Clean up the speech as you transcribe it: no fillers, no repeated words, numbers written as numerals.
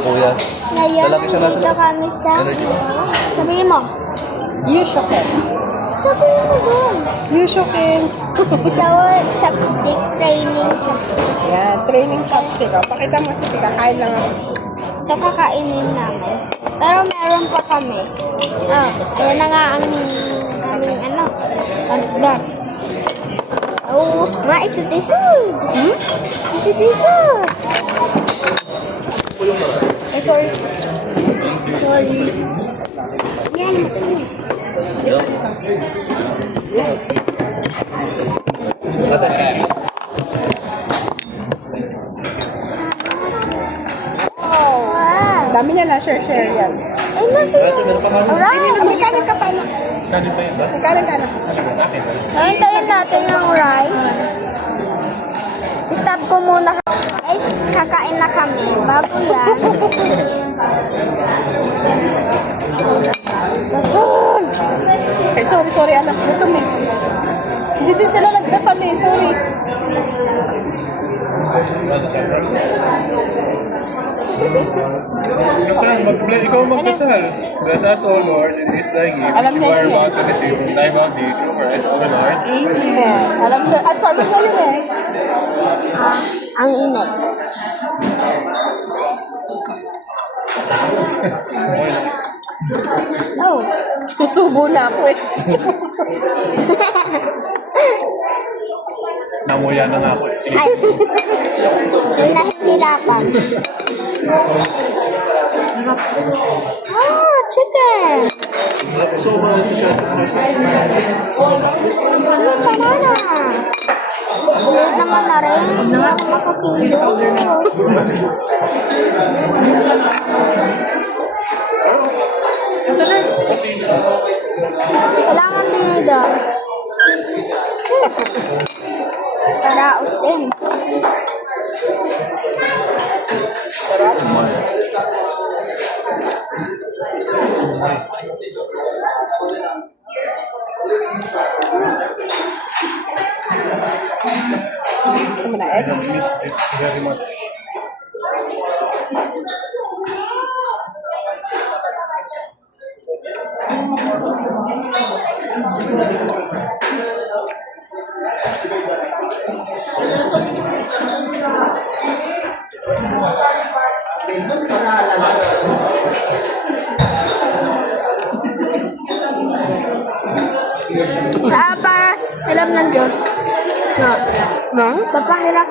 kuya. Ngayon, Lalaki siya na- nandito kami sa... Sabihin mo. Yushoken. Sabihin mo doon. Yushoken. So, chopstick, training chopstick. Yan, training chopstick. O, pakita mo sa tika. Kain lang ako. Ito kakainin namin. Pero meron pa kami. Ayan na nga aming ano. Hotdog. Oh, maisut-isut. Isut-isut. Eh, sorry. Sorry. Yan, matulog. Dito, dito. Yan. Wow. Dami niya na, share yan. Ay, nasa Meron pa kami. Alright. May kanin ka pa na. Kanin pa yun ba? May kanin ka na. Akin ba? Hintayin natin ng rice. Stop ko muna. Guys, kakain na kami. Bago yan. Gasol! Okay, sorry, anak. Gutom eh. Hindi din sila nagdasal eh, sorry. Kasal, ikaw magkasal. Bless us, O Lord, in this thy gift, Alam which niya you are yun eh. about to receive from thy body, through Christ, O Lord. Amen. Alam mo, sabi ko yun eh. Ang inay. Oh. Susubo na ako eh. Namuya na nga ako eh. Ay. May nahihirapan. Chicken. Banana. Late naman na rin. Hindi ako makapindot. Kailangan binida. Paraos din. Gusto mo na egg? I miss this very much. Papahiram ng Diyos. No. No? Papahiram